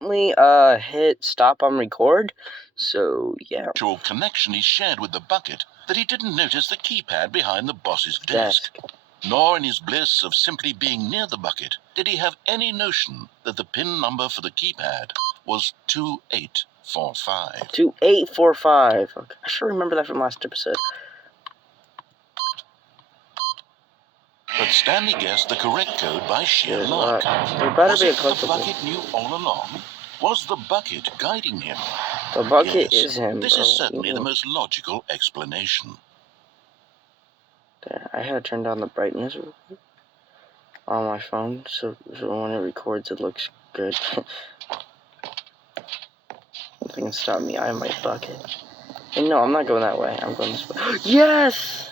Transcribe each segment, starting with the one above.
hit stop on record, so yeah. Actual connection he shared with the bucket that he didn't notice the keypad behind the boss's desk. Nor in his bliss of simply being near the bucket did he have any notion that the PIN number for the keypad was 2845. 2845. Okay. I should remember that from last episode. But Stanley guessed the correct code by sheer luck. There better be a collectible. The bucket knew all along? Was the bucket guiding him? The bucket Yes, is him, this bro. is certainly the most logical explanation. There, I had to turn down the brightness on my phone, so when it records, it looks good. Nothing can stop me. I have my bucket. And no, I'm not going that way. I'm going this way. Yes!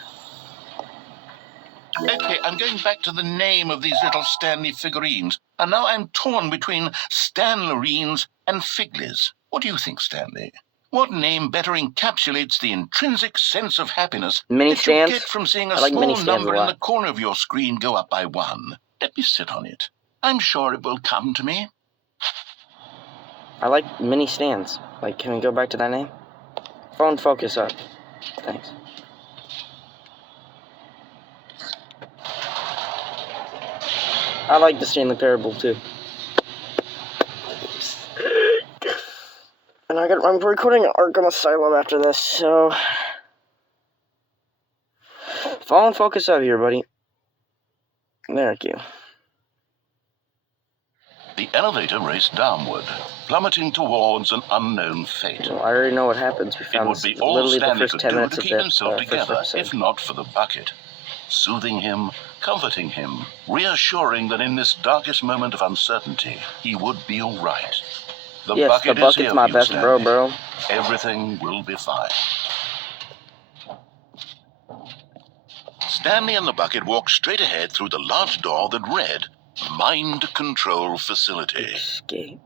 Okay, I'm going back to the name of these little Stanley figurines, and now I'm torn between Stanlerines and Figlies. What do you think, Stanley? What name better encapsulates the intrinsic sense of happiness mini that stands? you get from seeing a like small mini number in the corner of your screen go up by 1? Let me sit on it. I'm sure it will come to me. I like mini stands. Like, can we go back to that name? Phone focus up. Thanks. I like the Stanley Parable too. And I'm recording Arkham Asylum after this, so phone focus up here, buddy. Thank you. The elevator raced downward, plummeting towards an unknown fate. Well, I already know what happens. We found it would be all Stanley could do to keep himself together, if not for the bucket. Soothing him, comforting him, reassuring that in this darkest moment of uncertainty, he would be all right. The bucket's my best bro. Everything will be fine. Stanley and the bucket walked straight ahead through the large door that read, Mind Control Facility. Escape.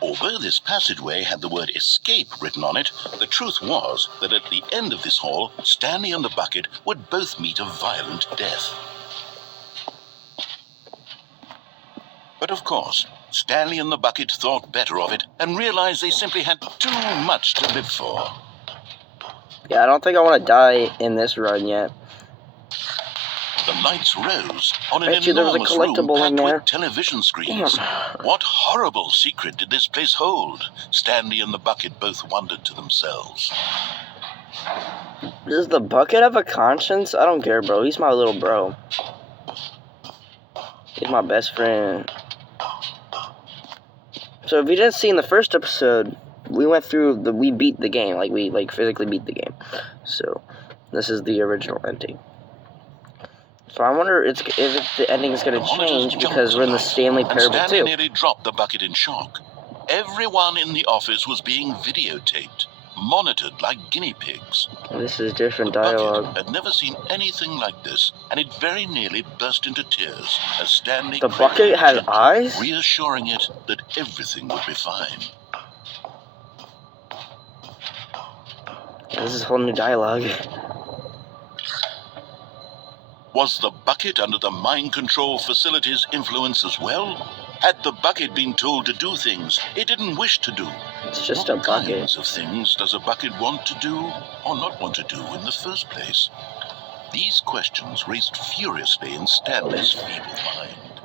Although this passageway had the word escape written on it, the truth was that at the end of this hall, Stanley and the bucket would both meet a violent death. But of course, Stanley and the bucket thought better of it and realized they simply had too much to live for. Yeah, I don't think I want to die in this run yet. The lights rose on an there was a enormous collectible room in packed there. with television screens. Damn. What horrible secret did this place hold? Stanley and the bucket both wondered to themselves. Does the bucket have a conscience? I don't care, bro. He's my little bro. He's my best friend. So if you didn't see in the first episode, we beat the game. We physically beat the game. So this is the original ending. So I wonder if the ending is going to change because we're in the Stanley Parable too. Stanley nearly dropped the bucket in shock. Everyone in the office was being videotaped, monitored like guinea pigs. This is different the dialogue. Bucket had never seen anything like this, and it very nearly burst into tears as Stanley. The bucket had eyes? Reassuring it that everything would be fine. This is whole new dialogue. Was the bucket under the mind control facility's influence as well? Had the bucket been told to do things it didn't wish to do? It's just a bucket. What kinds of things does a bucket want to do or not want to do in the first place? These questions raced furiously in Stanley's feeble mind.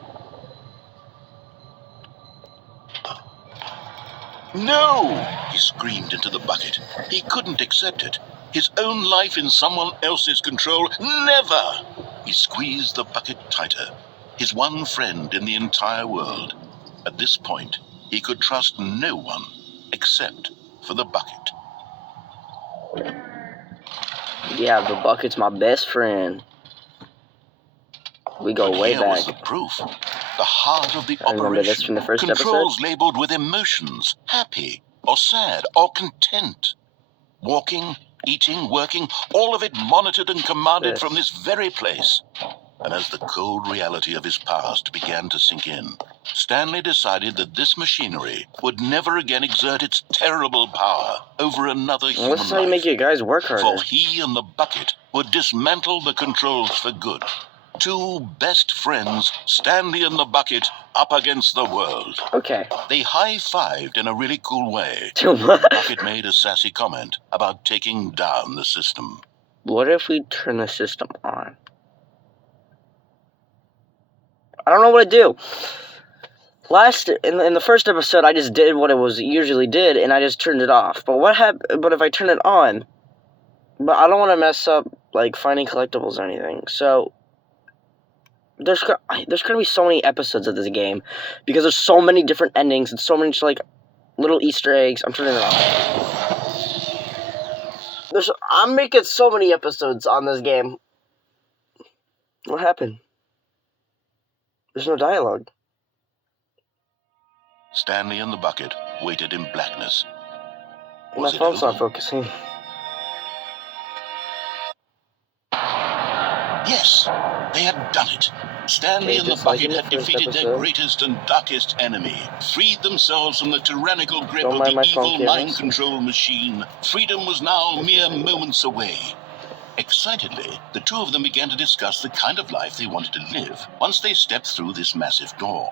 No! He screamed into the bucket. He couldn't accept it. His own life in someone else's control? Never! He squeezed the bucket tighter. His one friend in the entire world. At this point, he could trust no one except for the bucket. Yeah, the bucket's my best friend. We go way here back. Was the proof. The heart of the I remember operation. this from the first Controls episode. labeled with emotions, happy or sad or content. Walking, eating, working, all of it monitored and commanded from this very place. And as the cold reality of his past began to sink in, Stanley decided that this machinery would never again exert its terrible power over another human life. This is how you make your guys work harder. For he and the bucket would dismantle the controls for good. Two best friends, Stanley and the Bucket, up against the world. Okay. They high-fived in a really cool way. What Bucket made a sassy comment about taking down the system. if we turn the system on? I don't know what to do. In the first episode, I just did what it was usually did, and I just turned it off. But But if I turn it on, but I don't want to mess up like finding collectibles or anything. So there's gonna be so many episodes of this game because there's so many different endings and so many like little Easter eggs. I'm turning it off. I'm making so many episodes on this game. What happened? There's no dialogue. Stanley and the Bucket waited in blackness. My phone's not focusing. Yes, they had done it. Stanley and the Bucket had defeated their greatest and darkest enemy, freed themselves from the tyrannical grip of the evil mind control machine. Freedom was now mere moments away. Excitedly, the two of them began to discuss the kind of life they wanted to live once they stepped through this massive door.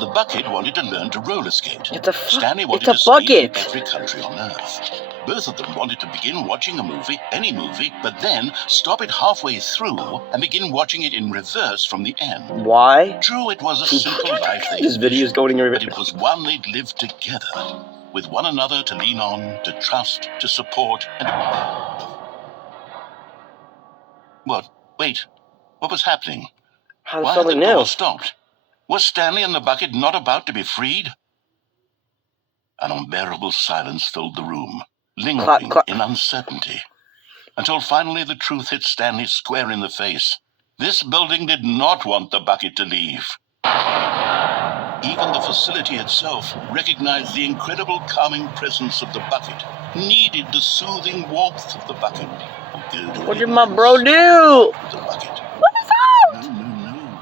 The Bucket wanted to learn to roller skate. Stanley wanted to ski in every country on Earth. Both of them wanted to begin watching a movie, any movie, but then stop it halfway through and begin watching it in reverse from the end. Why? True, it was a simple life they This video is going in but it was one they'd lived together, with one another to lean on, to trust, to support, and... What? Wait. What was happening? Why had the door stopped? Was Stanley and the Bucket not about to be freed? An unbearable silence filled the room, lingering in uncertainty, until finally the truth hit Stanley square in the face. This building did not want the Bucket to leave. Even the facility itself recognized the incredible calming presence of the Bucket, needed the soothing warmth of the Bucket. What did my bro do? The Bucket. What is that? No.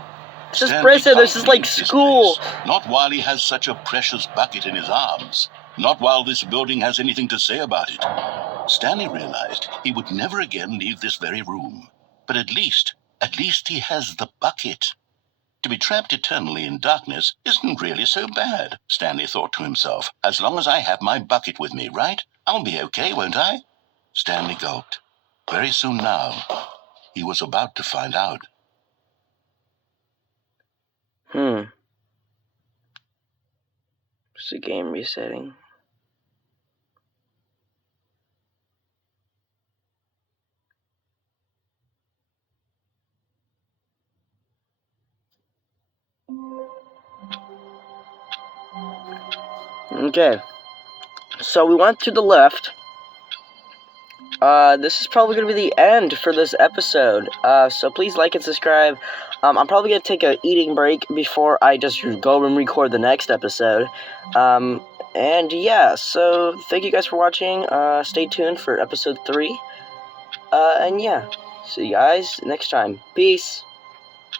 It's just prison. This is like school. Not while he has such a precious Bucket in his arms. Not while this building has anything to say about it. Stanley realized he would never again leave this very room. But at least he has the Bucket. To be trapped eternally in darkness isn't really so bad, Stanley thought to himself. As long as I have my Bucket with me, right? I'll be okay, won't I? Stanley gulped. Very soon now, he was about to find out. It's the game resetting. Okay. So we went to the left. This is probably going to be the end for this episode. So please like and subscribe. I'm probably going to take a eating break before I just go and record the next episode. And yeah, so thank you guys for watching. Stay tuned for episode 3. And yeah, see you guys next time. Peace.